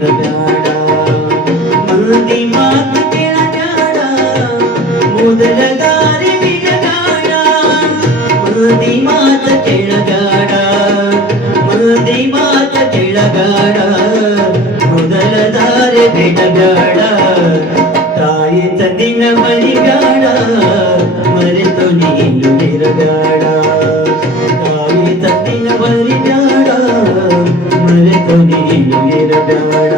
ಇರಬೇಡ. ಮಂದಿ ಮಾತು ಕೇಳಬೇಡ, ಮೊದಲ ದಾರಿ ಬಿಡಬೇಡ. ಮಂದಿ ಮಾತು ಕೇಳಬೇಡ, ಮಂದಿ ಮಾತು ಕೇಳಬೇಡ, ಮೊದಲ ದಾರಿ ಬಿಡಬೇಡ. ತಾಯಿ ತಂದಿನ ಮರಿಬೇಡ, ಮರೆತು ನೀನು ಇರಬೇಡ. ತಾಯಿ ತಂದಿನ ಮರಿಬೇಡ, ಮರೆತು ನೀನು ಇರಬೇಡ.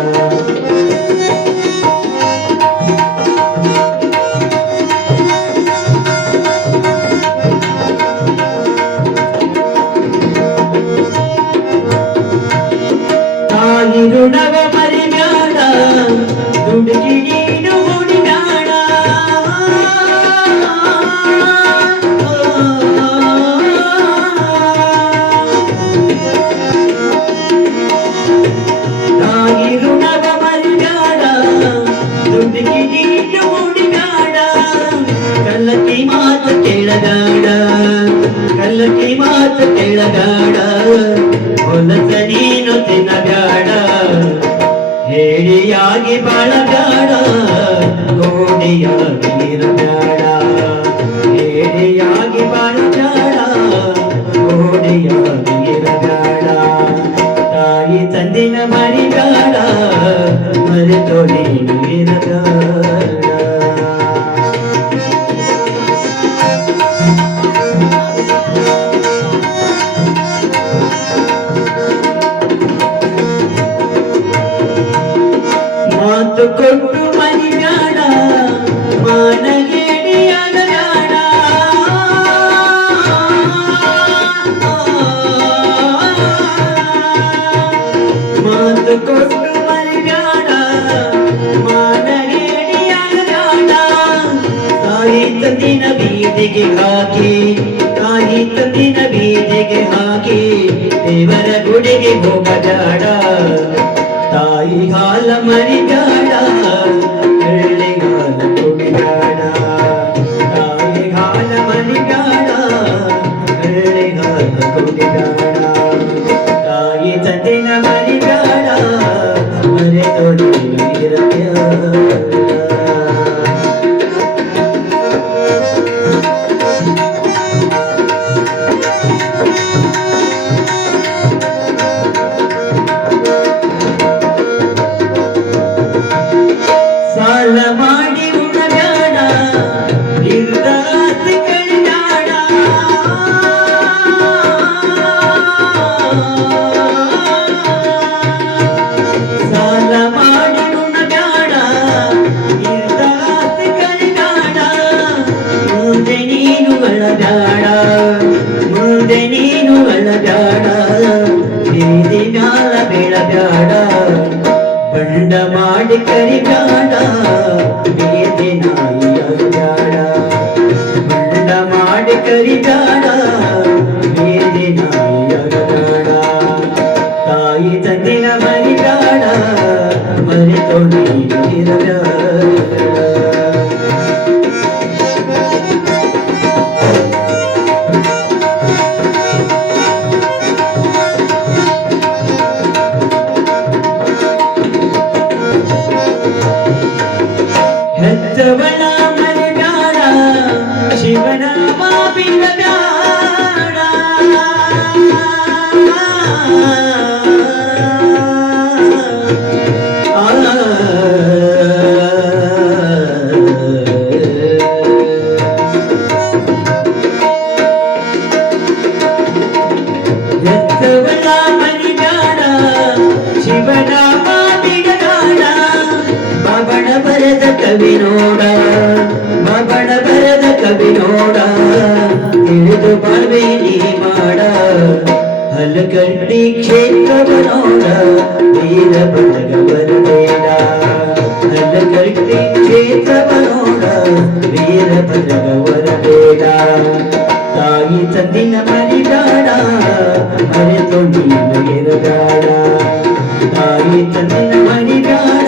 ತಾಯಿ ಋಣವ ಮರಿಬೇಡ, ದುಡುಕಿ ನೀನು ಮುಡಿಬೇಡ. ತಾಯಿ ಋಣವ ಮರಿಬೇಡ, ದುಡುಕಿ ನೀನು ಮುಡಿಬೇಡ. ಕಲ್ಲಕ್ಕಿ ಮಾತು ಕೇಳಬೇಡ, ಕಲ್ಲಕ್ಕಿ ಮಾತು ಕೇಳಬೇಡ, ಹೊಲಸ ನೀನು ತಿನ್ನಬೇಡ. ಹೇಳಿಯಾಗಿ ಬಾಳಬೇಡ, ಗೋಡೆಯಾಗಿ ಇರಬೇಡ. ಹೇಳಿಯಾಗಿ ಬಾಳಬೇಡ, ಗೋಡೆಯಾಗಿ ಇರಬೇಡ. ತಾಯಿ ತಂದಿನ ಮರಿಬೇಡ, ಮರೆತು ನೀನು ಇರಬೇಡ. ಮಾತು ಕೊಟ್ಟು ಮರಿಬೇಡ, ಮಾನಗೇಡಿಯಾಗಬೇಡ. ಮಾತು ಕೊಟ್ಟು ಮರಿಬೇಡ, ಮಾನಗೇಡಿಯಾಗಬೇಡ. ತಾಯಿ ತಂದಿನ ಬೀದಿಗೆ ಹಾಕಿ, ತಾಯಿ ತಂದಿನ ಬೀದಿಗೆ ಹಾಕಿ, ದೇವರ ಗುಡಿಗೆ ಹೋಗಬೇಡ. ತಾಯಿ ಹಾಲ ಮರಿಬೇಡ, ಎಳ್ಳೆಗಾಲ ಕುಡಿಬೇಡ. ತಾಯಿ ಹಾಲ ಮರಿಬೇಡ, ಎಳ್ಳೆಗಾಲ ಕುಡಿಬೇಡ. ತಾಯಿ ತಂದಿನ ಮರಿಬೇಡ, ಮರೆತು ನೀನು ಇರಬೇಡ. ಸಾಲ ಮಾಡಿ ಉಣಬೇಡ, ನಿರ್ದಾಸಿ ಕಳಿಬೇಡ. ಸಾಲ ಮಾಡಿ ಉಣಬೇಡ, ನಿರ್ದಾಸಿ ಕಳಿಬೇಡ. ಮುಂದೆ ನೀನು ಅಳಬೇಡ, ಮುಂದೆ ನೀನು ಅಳಬೇಡ. ಬೀದಿ ಮ್ಯಾಲ ಬೀಳಬೇಡ, ಬಂಡ ಮಾಡಿ ಕರಿಬೇಡ, ಬೀದಿ ನಾಯಿಯಾಗಬೇಡ. ಬಂಡ ಮಾಡಿ ಕರಿಬೇಡ, ಬೀದಿ ನಾಯಿಯಾಗಬೇಡ. ತಾಯಿ ತಂದಿನ ಮರಿಬೇಡ, ಮರೆತು ನೀನು ಇರಬೇಡ. ಹೆತ್ತವಳ ಮರಿಬೇಡ, ಶಿವನಾಮ ಬಿಡಬೇಡ. ಹೆತ್ತವಳ ಮರಿಬೇಡ, ಶಿವನಾಮ ಬಿಡಬೇಡ. ಬಾಬಣ ಬರೆದ ಕವಿ ನೋಡ, ಬಾಬಣ ಬರೆದ ಕವಿ ನೋಡ, ತಿಳಿದು ಬಾಳ್ವೆ ನೀ ಮಾಡ. ಹಲಗಡ್ಡಿ ಕ್ಷೇತ್ರವ ನೋಡ, ವೀರ ಬಲಗವರಬೇಡ. ಹಲಗಡ್ಡಿ ಕ್ಷೇತ್ರವ ನೋಡ, ವೀರ ಬಲಗವರಬೇಡ. ತಾಯಿ ತಂದಿನ ಮರಿಬೇಡ, ಮರೆತು ನೀನು ಇರಬೇಡ. ತಾಯಿ ತಂದಿನ ಮರಿಬೇಡ,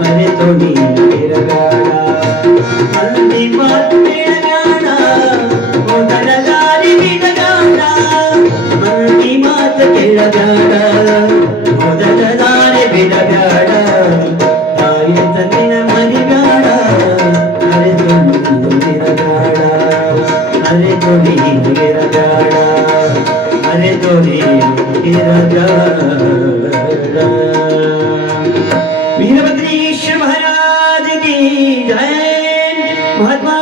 ಮರೆತು ನೀನು ಇರಬೇಡ. ಮಂದಿ ಮಾತು ಕೇಳಬೇಡ, ಮೊದಲ ದಾರಿ ಬಿಡಬೇಡ. ಮಂದಿ ಮಾತು ಕೇಳಬೇಡ, ಮೊದಲ ದಾರಿ ಬಿಡಬೇಡ. ಮರಿಬ್ಯಾಡ ತಾಯಿ ತಂದಿನ ಮರಿಬ್ಯಾಡ ಅರೆತೊಡಿರಬೇಡ ಅರೆತೊಡಿರಬೇಡ ಅರೆತೊಡಿರಬೇಡ वीरभद्रेश्वर महाराज की जय महात्मा